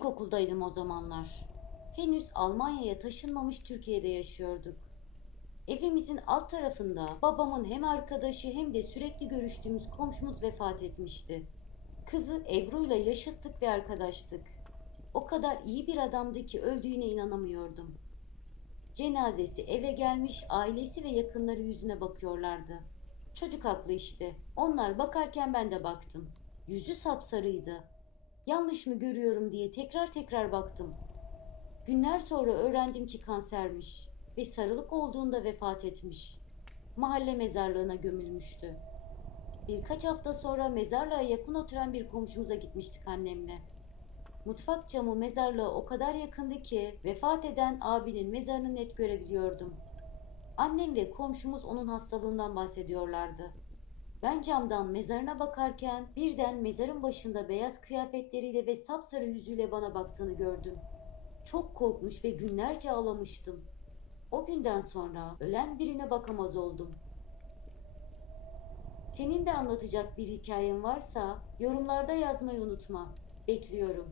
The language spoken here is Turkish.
İlkokuldaydım o zamanlar. Henüz Almanya'ya taşınmamış Türkiye'de yaşıyorduk. Evimizin alt tarafında babamın hem arkadaşı hem de sürekli görüştüğümüz komşumuz vefat etmişti. Kızı Ebru'yla yaşıttık ve arkadaştık. O kadar iyi bir adamdı ki öldüğüne inanamıyordum. Cenazesi eve gelmiş ailesi ve yakınları yüzüne bakıyorlardı. Çocuk haklı işte. Onlar bakarken ben de baktım. Yüzü sapsarıydı. Yanlış mı görüyorum diye tekrar tekrar baktım. Günler sonra öğrendim ki kansermiş ve sarılık olduğunda vefat etmiş. Mahalle mezarlığına gömülmüştü. Birkaç hafta sonra mezarlığa yakın oturan bir komşumuza gitmiştik annemle. Mutfak camı mezarlığa o kadar yakındı ki vefat eden abinin mezarını net görebiliyordum. Annem ve komşumuz onun hastalığından bahsediyorlardı. Ben camdan mezarına bakarken birden mezarın başında beyaz kıyafetleriyle ve sapsarı yüzüyle bana baktığını gördüm. Çok korkmuş ve günlerce ağlamıştım. O günden sonra ölen birine bakamaz oldum. Senin de anlatacak bir hikayen varsa yorumlarda yazmayı unutma. Bekliyorum.